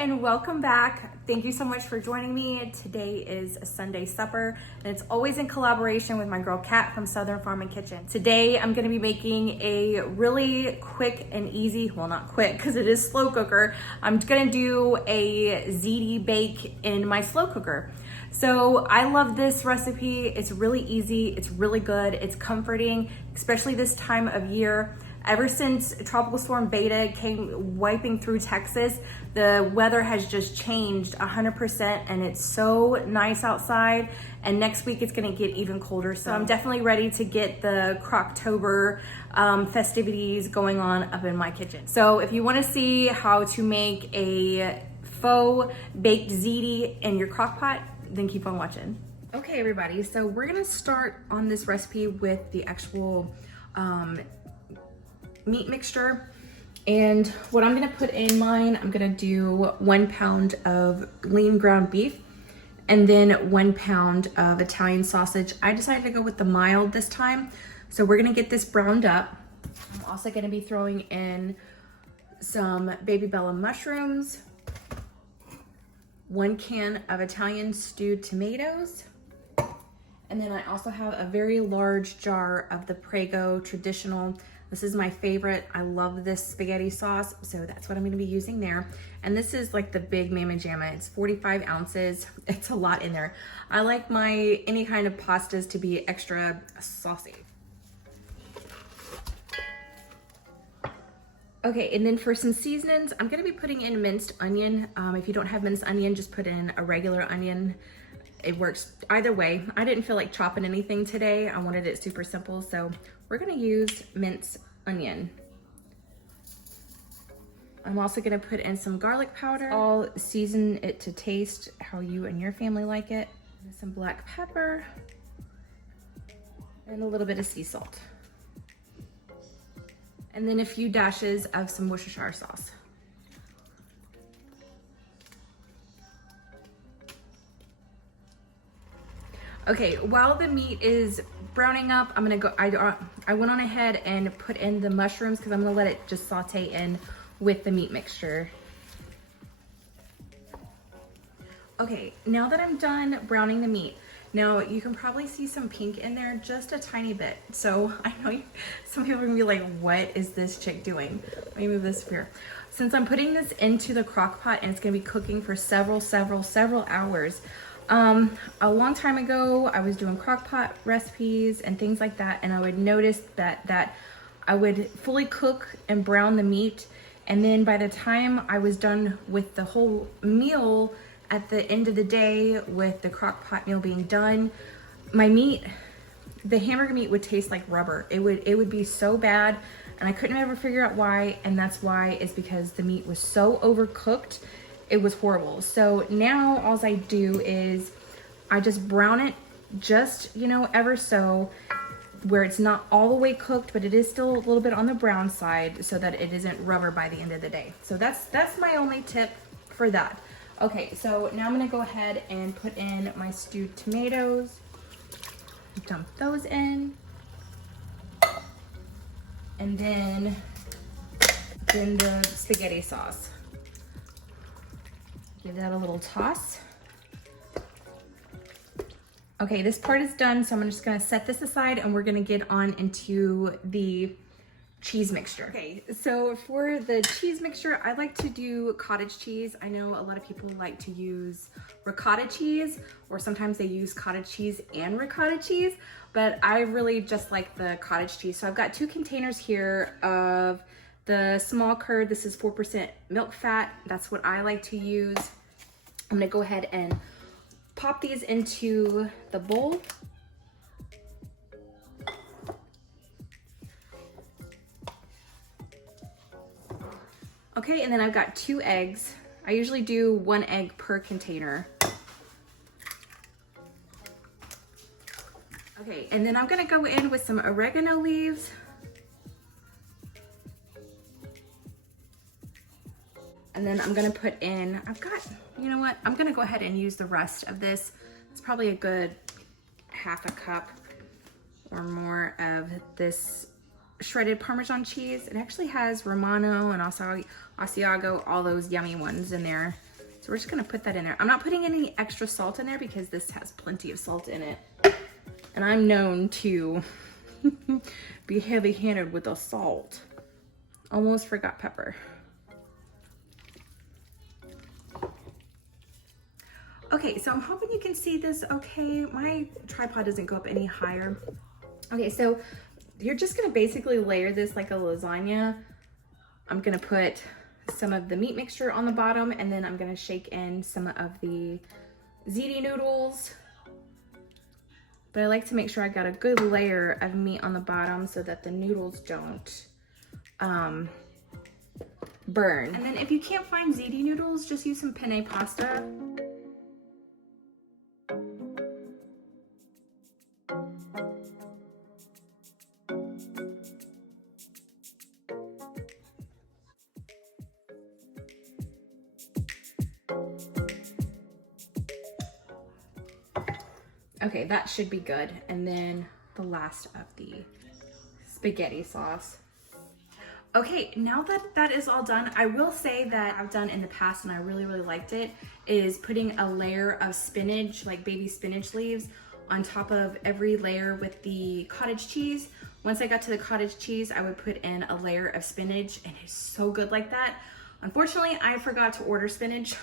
and welcome back. Thank you so much for joining me. Today is a Sunday supper and it's always in collaboration with my girl Kat from Southern Farm and Kitchen. Today I'm going to be making a really quick and easy, well not quick because it is slow cooker. I'm going to do a ziti bake in my slow cooker. So I love this recipe. It's really easy, it's really good, it's comforting, especially this time of year. Ever since Tropical Storm Beta came wiping through Texas, the weather has just changed 100% and it's so nice outside. And next week it's gonna get even colder. So I'm definitely ready to get the Crocktober festivities going on up in my kitchen. So if you wanna see how to make a faux baked ziti in your crock pot, then keep on watching. Okay everybody, so we're gonna start on this recipe with the actual meat mixture. And what I'm gonna put in mine, I'm gonna do 1 pound of lean ground beef and then 1 pound of Italian sausage. I decided to go with the mild this time. So we're gonna get this browned up. I'm also gonna be throwing in some baby bella mushrooms, 1 can of Italian stewed tomatoes, and then I also have a very large jar of the Prego traditional. This is my favorite. I love this spaghetti sauce, so that's what I'm gonna be using there. And this is like the big mama jamma. It's 45 ounces. It's a lot in there. I like my any kind of pastas to be extra saucy. Okay, and then for some seasonings, I'm gonna be putting in minced onion. If you don't have minced onion, just put in a regular onion. It works either way. I didn't feel like chopping anything today. I wanted it super simple, so we're gonna use minced onion. I'm also gonna put in some garlic powder. I'll season it to taste how you and your family like it. Some black pepper and a little bit of sea salt. And then a few dashes of some Worcestershire sauce. Okay, while the meat is browning up, I'm gonna go, I went on ahead and put in the mushrooms because I'm gonna let it just saute in with the meat mixture. Okay, now that I'm done browning the meat, now you can probably see some pink in there, just a tiny bit. So I know some people are gonna be like, what is this chick doing? Let me move this here. Since I'm putting this into the crock pot and it's gonna be cooking for several hours, a long time ago, I was doing crock pot recipes and things like that, and I would notice that I would fully cook and brown the meat, and then by the time I was done with the whole meal at the end of the day, with the crock pot meal being done, my meat, the hamburger meat would taste like rubber. It would be so bad, and I couldn't ever figure out why, and that's why is because the meat was so overcooked. It was horrible. So now all I do is I just brown it just, you know, ever so, where it's not all the way cooked, but it is still a little bit on the brown side so that it isn't rubber by the end of the day. So that's my only tip for that. Okay, so now I'm gonna go ahead and put in my stewed tomatoes, dump those in, and then the spaghetti sauce. Give that a little toss. Okay, this part is done, so I'm just gonna set this aside and we're gonna get on into the cheese mixture. Okay, so for the cheese mixture, I like to do cottage cheese. I know a lot of people like to use ricotta cheese, or sometimes they use cottage cheese and ricotta cheese, but I really just like the cottage cheese. So I've got 2 containers here of the small curd. This is 4% milk fat. That's what I like to use. I'm gonna go ahead and pop these into the bowl. Okay, and then I've got 2 eggs. I usually do 1 egg per container. Okay, and then I'm gonna go in with some oregano leaves. And then I'm gonna put in, you know what? I'm gonna go ahead and use the rest of this. It's probably a good ½ a cup or more of this shredded Parmesan cheese. It actually has Romano and also Asiago, all those yummy ones in there. So we're just gonna put that in there. I'm not putting any extra salt in there because this has plenty of salt in it. And I'm known to be heavy-handed with the salt. Almost forgot pepper. Okay, so I'm hoping you can see this okay. My tripod doesn't go up any higher. Okay, so you're just gonna basically layer this like a lasagna. I'm gonna put some of the meat mixture on the bottom, and then I'm gonna shake in some of the ziti noodles. But I like to make sure I got a good layer of meat on the bottom so that the noodles don't burn. And then if you can't find ziti noodles, just use some penne pasta. Okay, that should be good. And then the last of the spaghetti sauce. Okay, now that that is all done, I will say that I've done in the past and I really, really liked it, is putting a layer of spinach, like baby spinach leaves, on top of every layer with the cottage cheese. Once I got to the cottage cheese, I would put in a layer of spinach, and it's so good like that. Unfortunately, I forgot to order spinach.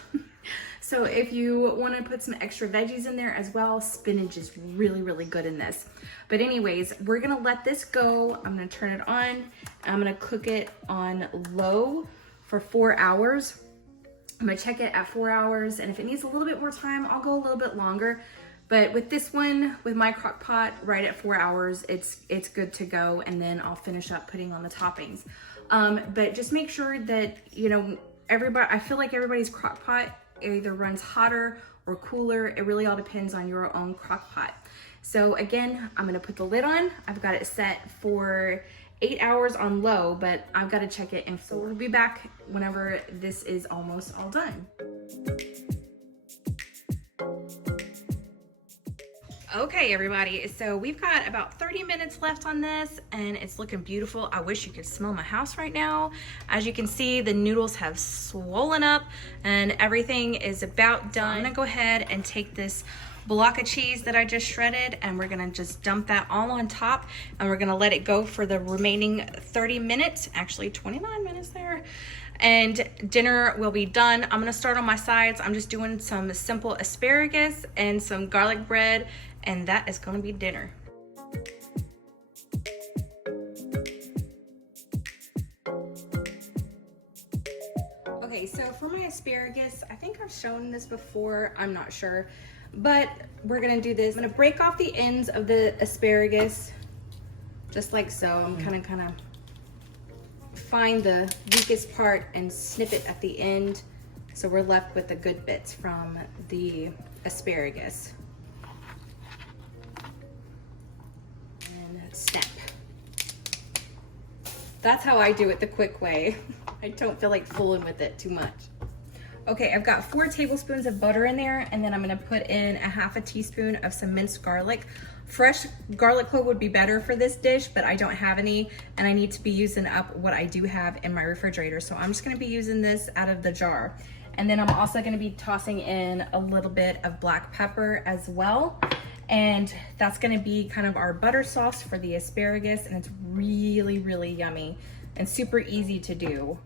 So if you want to put some extra veggies in there as well, spinach is really, really good in this. But anyways, we're gonna let this go. I'm gonna turn it on. I'm gonna cook it on low for 4 hours. I'm gonna check it at 4 hours, and if it needs a little bit more time, I'll go a little bit longer. But with this one, with my crock pot, right at 4 hours, it's good to go, and then I'll finish up putting on the toppings. But just make sure that, you know, I feel like everybody's crock pot either runs hotter or cooler. It really all depends on your own crock pot. So again, I'm gonna put the lid on. I've got it set for 8 hours on low, but I've got to check it in 4. We'll be back whenever this is almost all done. Okay, everybody, so we've got about 30 minutes left on this, and it's looking beautiful. I wish you could smell my house right now. As you can see, the noodles have swollen up and everything is about done. I'm gonna go ahead and take this block of cheese that I just shredded, and we're gonna just dump that all on top, and we're gonna let it go for the remaining 30 minutes, actually 29 minutes there. And dinner will be done. I'm gonna start on my sides. I'm just doing some simple asparagus and some garlic bread, and that is gonna be dinner. Okay, so for my asparagus, I think I've shown this before, I'm not sure, but we're gonna do this. I'm gonna break off the ends of the asparagus, just like so. I'm kind of find the weakest part and snip it at the end, so we're left with the good bits from the asparagus. And snap. That's how I do it the quick way. I don't feel like fooling with it too much. Okay, I've got 4 tablespoons of butter in there, and then I'm gonna put in a ½ teaspoon of some minced garlic. Fresh garlic clove would be better for this dish, but I don't have any, and I need to be using up what I do have in my refrigerator. So I'm just gonna be using this out of the jar. And then I'm also gonna be tossing in a little bit of black pepper as well. And that's gonna be kind of our butter sauce for the asparagus, and it's really, really yummy and super easy to do.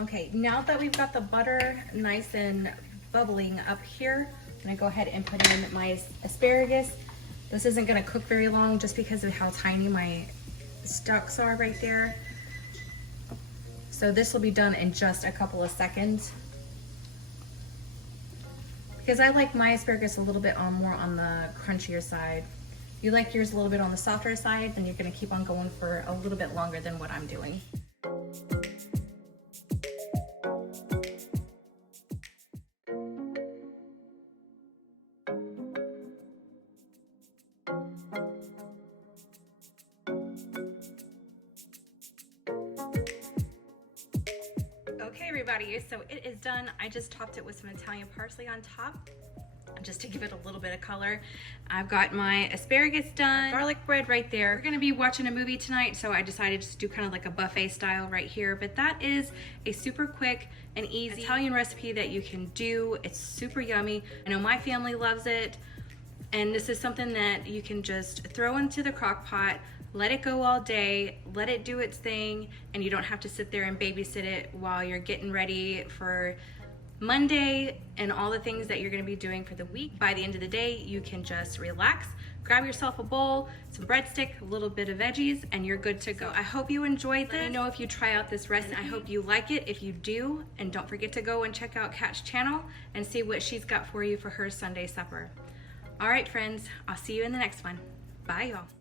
Okay, now that we've got the butter nice and bubbling up here, I'm gonna go ahead and put in my asparagus. This isn't gonna cook very long just because of how tiny my stalks are right there. So this will be done in just a couple of seconds. Because I like my asparagus a little bit more on the crunchier side. If you like yours a little bit on the softer side, then you're gonna keep on going for a little bit longer than what I'm doing. Okay, everybody, so it is done. I just topped it with some Italian parsley on top. just to give it a little bit of color. I've got my asparagus done, garlic bread right there. We're gonna be watching a movie tonight, so I decided just to do kind of like a buffet style right here. But that is a super quick and easy Italian recipe that you can do. It's super yummy. I know my family loves it. And this is something that you can just throw into the crock pot, let it go all day, let it do its thing, and you don't have to sit there and babysit it while you're getting ready for Monday and all the things that you're gonna be doing for the week. By the end of the day, you can just relax, grab yourself a bowl, some breadstick, a little bit of veggies, and you're good to go. I hope you enjoyed this. Let me know if you try out this recipe. I hope you like it. If you do, and don't forget to go and check out Kat's channel and see what she's got for you for her Sunday supper. All right, friends, I'll see you in the next one. Bye, y'all.